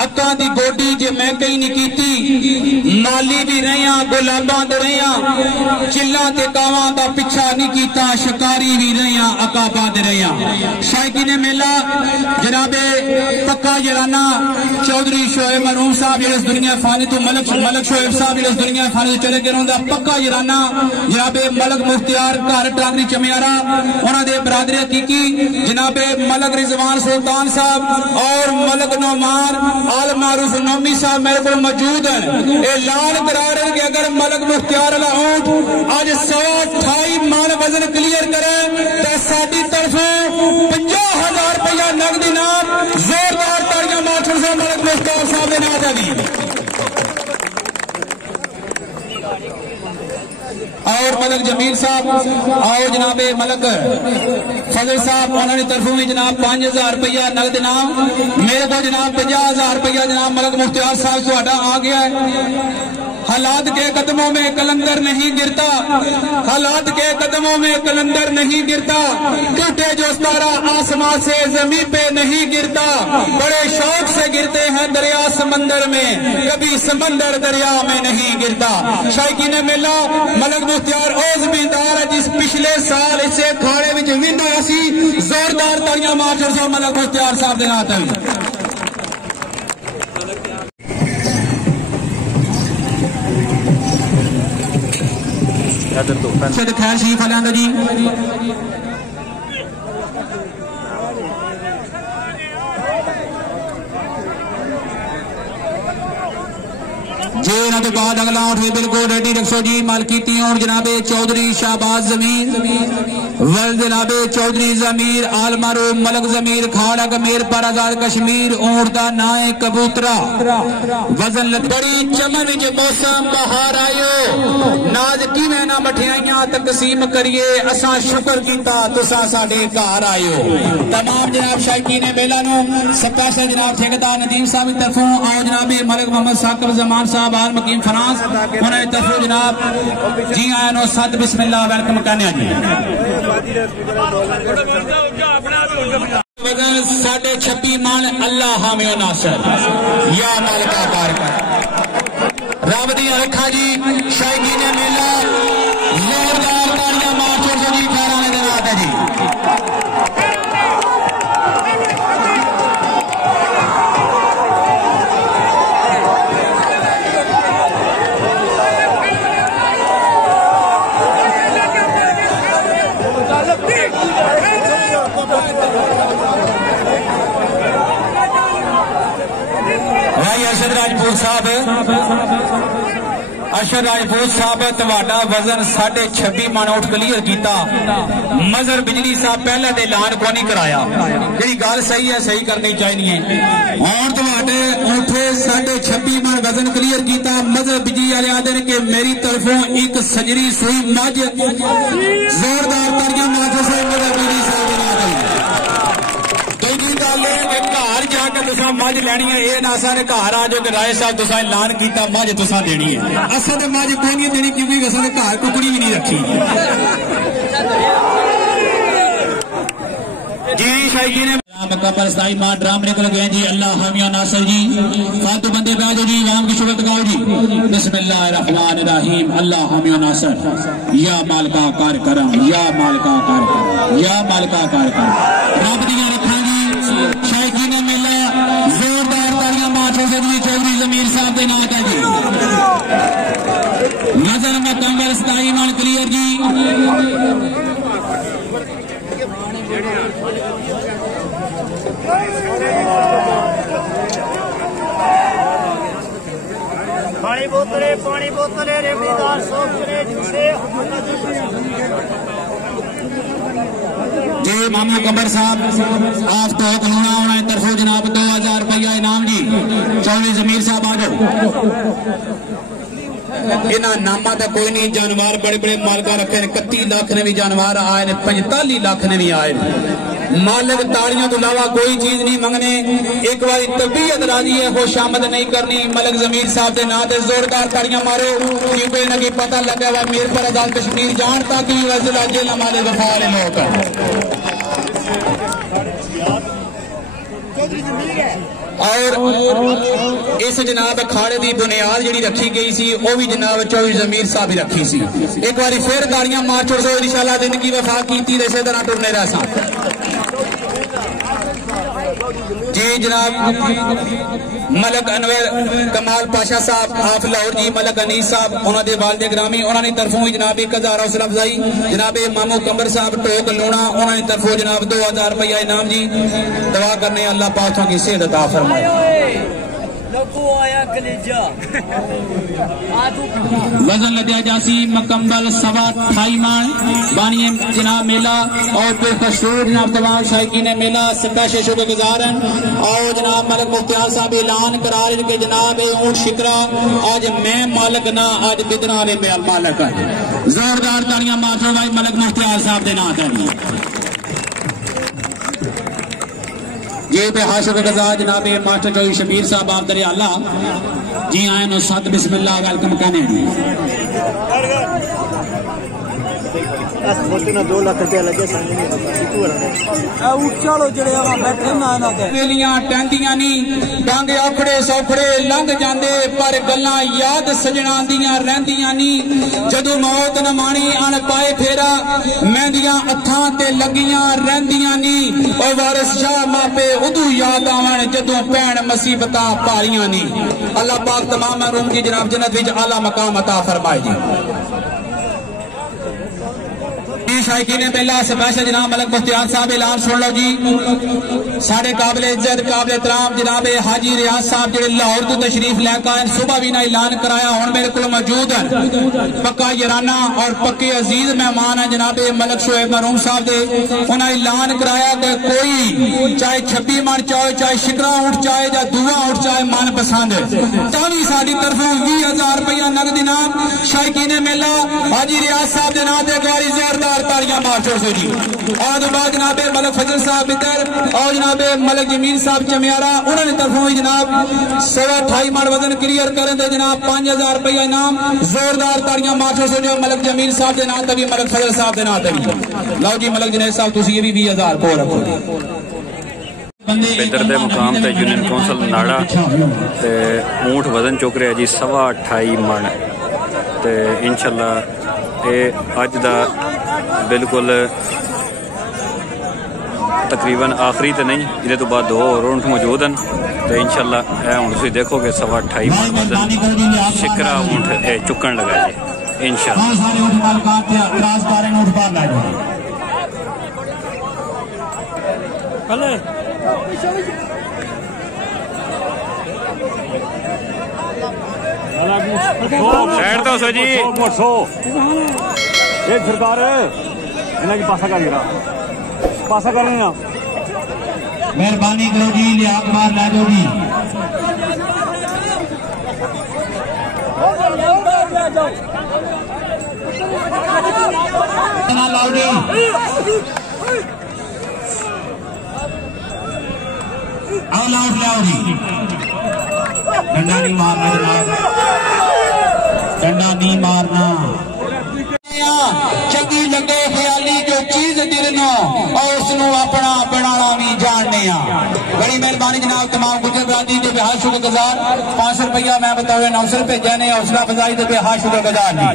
अक्कां दी गोडी जे मैं कहीं नहीं कीती माली भी रहियां गुलाबां दे रहियां चिल्लां ते कावां दा पिछा नहीं कीता शिकारी भी रहियां अकाबा दे रहियां शायकी ने मेला जनाबे पक्का जराना चौधरी शोएब मरूम साहब इस दुनिया फानी तो मलक शोएब साहब इस दुनिया फानी तो चले गए उनका पक्का जराना जनाबे मलक मुख्तियार घर टांगरी चमियारा उन्होंने बरादरी हकीकी जनाबे मलक रिजवान सुल्तान साहब और मलक नौमान आल मारूफ नौमी साहब मेरे को मौजूद है ऐलान करा रहे हैं कि अगर मलक मुख्तियार वाला ऊंट आज 128 मान वजन क्लियर करे तो साडी तरफ 50,000 रुपया नगद इनाम जोरदार तालियां मास्टर साहब मलक मुख्तियार साहब ने नाम दी और मलक जमील साहब और जनाबे मलक फजल साहब उन्होंने तरफों में जनाब 5,000 रुपया नगद इनाम मेरे को जनाब 50,000 रुपया जनाब मलक मुख्तियार साहब ਤੁਹਾਡਾ आ गया है हालात के कदमों में कलंदर नहीं गिरता हालात के कदमों में कलंदर नहीं गिरता टूटे जो तारा आसमां से जमीन पे नहीं गिरता बड़े शौक से गिरते हैं दरिया समंदर में कभी समंदर दरिया में नहीं गिरता शायकी ने मेला मलक मुख्तियार ओज बिदार जिस पिछले साल इसे अखाड़े में विन होया सी जोरदार तालियां मास्टर साहब मलक मुख्तियार साहब दे नाम ते खैर शरीफ वाले जी जी इन्हों तो बाद अगला उठ बिल्कुल रेडी रखो जी मालकीती और जनाबे चौधरी शाहबाज जमीर वल जनाबे चौधरी जमीर आल मारूफ मलक जमीर खाड़ा कमीर पर आजाद कश्मीर ऊंट दा नाम है कबूतरा वजन बड़ी चमन विच मौसम बहार आयो नाज किवें ना मठियाइयां तकसीम करिए असां शुक्र कीता तुसां साडे घर आयो तमाम जनाब शायकीन मेला नु स्पेशल जनाब ठेकेदार नदीम साहब की तरफों और जनाब मलिक मोहम्मद साकिब जमान साहब आल मकीम फ्रांस उन्होंने तरफों जनाब जी आया नो सद बिस्मिल्लाह वेलकम करने जी वजन 26.5 मान अल्लाह हामियो नासर या मालिका कार रब दी रखा जी शायकीन मेला जोरदार तालियां मास्टर जी खैराने दे नाम है जी अरशद राजपूत साहब तुहाडा वजन 26.5 मन उठ क्लियर किया मजर बिजली साहब पहले तो ऐलान को नहीं कराया जी गल सही है सही करनी चाहिए और तुहाडे उठे 26.5 मन वजन क्लियर किया मजर बिजली वाले आदे ने कि मेरी तरफों एक सजरी सुई मज जोरदार तालियां मास्टर साहब मजर बिजली साहब घर जाके तुसा मज लैनी है ये ना सारे घर आ जाओ कि राय साहब तुसा ऐलान किया मज तुसा देनी है असा तो मज कोई नहीं देनी क्योंकि असा ने घर कुकड़ी भी नहीं रखी जी शायकी ने मुकब्बल साई मां ड्राम निकल गए जी अल्लाह हामिया नासर जी फालतू बंदे बैठो जी इमाम की शुक्र गाओ जी बिस्मिल्लाहिर्रहमानिर्रहीम अल्लाह हामिया नासर या मालिका कार करम या मालिका कार या मालिका कार करम रब दी रखा जी शायकी ने मेला जोरदार तालियां मास्टर चौधरी जमीर साहब के नाम है जी नजर मुकम्मल 27 मान क्लियर जी पानी बोतले रेबीदार सोच जी मामा कबर साहब आप तो खलूना होना तरफों जनाब 2000 रुपया इनाम जी चौधरी जमीर साहब आ जाओ इन्होंने नामा तो कोई नहीं जानवर बड़े बड़े मालका रखे 31 लाख ने भी जानवर आए 45 लाख ने भी आए मालिक ताड़ियों तो अलावा कोई चीज नहीं मंगने, एक बार तबीयत राजी है खुश आमद नहीं करनी। मलिक जमीर साहब के नाम से जोरदार ताड़ियां मारो, क्योंकि इन्हें पता लगा हुआ मेरे पर आजाद कश्मीर जानता कि जेलम वाले वफा वाले लोग। और इस जनाब अखाड़े की बुनियाद जी रखी गई सी, वो भी जनाब चौधरी जमीर साहब ही रखी सी। एक बार फिर ताड़ियां मार छोड़ सो इंशाअल्लाह जिंदगी वफा की इसे तरह टुरने रहा जी। जनाब मलक अनवर कमाल पाशा साहब आप लाहौर जी, मलक अनीस साहब उन्होंने वालदे ग्रामी उन्होंने तरफों जनाब 1000 हौसला अफजाई। जनाब मामू कंबर साहब ढोक लूणा उन्होंने तरफों जनाब 2000 रुपया इनाम जी। दुआ करने अल्लाह पाक की सेहत अता फरमाए। वजन लद्या जासी मुकम्मल 28 मान बानी जनाब मेला और बेखसूर जनाब तमाम शायकीन मेला स्पेशल शुक्रगुजार हैं। और जनाब मलिक मुख्तियार साहब ऐलान करा रहे कि जनाब ऊंट शिकरा आज मैं मालिक ना आज बिदरा ने मालिक है। जोरदार तालियां मारो भाई मलिक मुख्तियार साहब के नाम है ये पे हाशिर गजार जनाब मास्टर चौधरी शबीर साहब आप दरिया जी आए नो सत बिस्मिल्लाह वेलकम कहने $2 लाख लगे टहदियां नी डांगे औखड़े सौखड़े लंघ जांदे पर गल्लां याद सजना दियां रहिंदियां नी। जदों मौत न माणी अण पाए फेरा मेहंदियां अथां ते लगियां रहिंदियां नी। और वारिस शाह मापे उदू याद आवन जदों भैण मुसीबतां भारियां नी। अल्लाह पाक तमाम महरूम की जनाब जन्नत विच आला मकाम अता फरमाए जी। शायकीन पहला स्पेशल जनाब मलिक मुख्तियार साहब ऐलान सुन लो जी। साढ़े काबिल इज्जत काबिल एहतराम जनाब हाजी रियाज साहब जो लाहौर तो तशरीफ लैकर आए सुबह भी ना ऐलान कराया हुण मेरे को मौजूद है। पक्का याराना और पक्के अजीज मेहमान है जनाब मलिक शोएब मरूम साहब दे। उन्हें ऐलान कराया कि कोई चाहे 26 मन चाहे शिकरा ऊंट चाहे या दुआ ऊंट चाहे मन पसंद तावी साडी तरफों 20,000 रुपया नगद इनाम शायकीन मेला हाजी रियाज साहब के नाम से गवारी जोरदार तालियां मार छोड़ सो जी। और बाद जनाब मलिक फजल साहब बिदर और जनाब मलिक जमीन साहब चमियारा उन्होंने तरफों ही जनाब 28 मन वजन क्लियर करें दे जनाब 5,000 रुपया इनाम। जोरदार तालियां मार छोड़ सो जो मलिक जमीन साहब के नाम तभी मलिक फजल साहब के नाम तभी लो जी। मलिक जनेश साहब तुम ये भी 20,000 को रखो बिदर दे मुकाम ते यूनियन कौंसल नाड़ा ते ऊंट वजन चुक रहा जी 28.5 मन ते इंशाअल्लाह ये अज दा बिल्कुल तकरीबन आखिरी तो नहीं, ये तो बाद 2 और ऊंट मौजूद हैं तो इंशाअल्लाह हूँ तुम देखोगे 28.5 मन वजन शिकरा ऊंट चुकन लगा जी इंशाअल्लाह। साइड तो सो जी एक सरकार इन्हें की पासा कर पासा करने ना मेहरबानी करो जी लिया बार ला दो जी। लाओ जी आउट लाओ जी। डंडा नहीं मारना जनाब, डंडा नहीं मारना। चंगी लगे ख्याली जो चीज दिलनो और उसनू अपना बनाना भी जानने। बड़ी मेहरबानी जनाब तमाम गुजर बरादरी के बेहद शुक्रगुजार। 500 रुपया मैं बताओ 900 रुपये जाने हौसला अफजाई के बेहद शुक्रगुजार जी।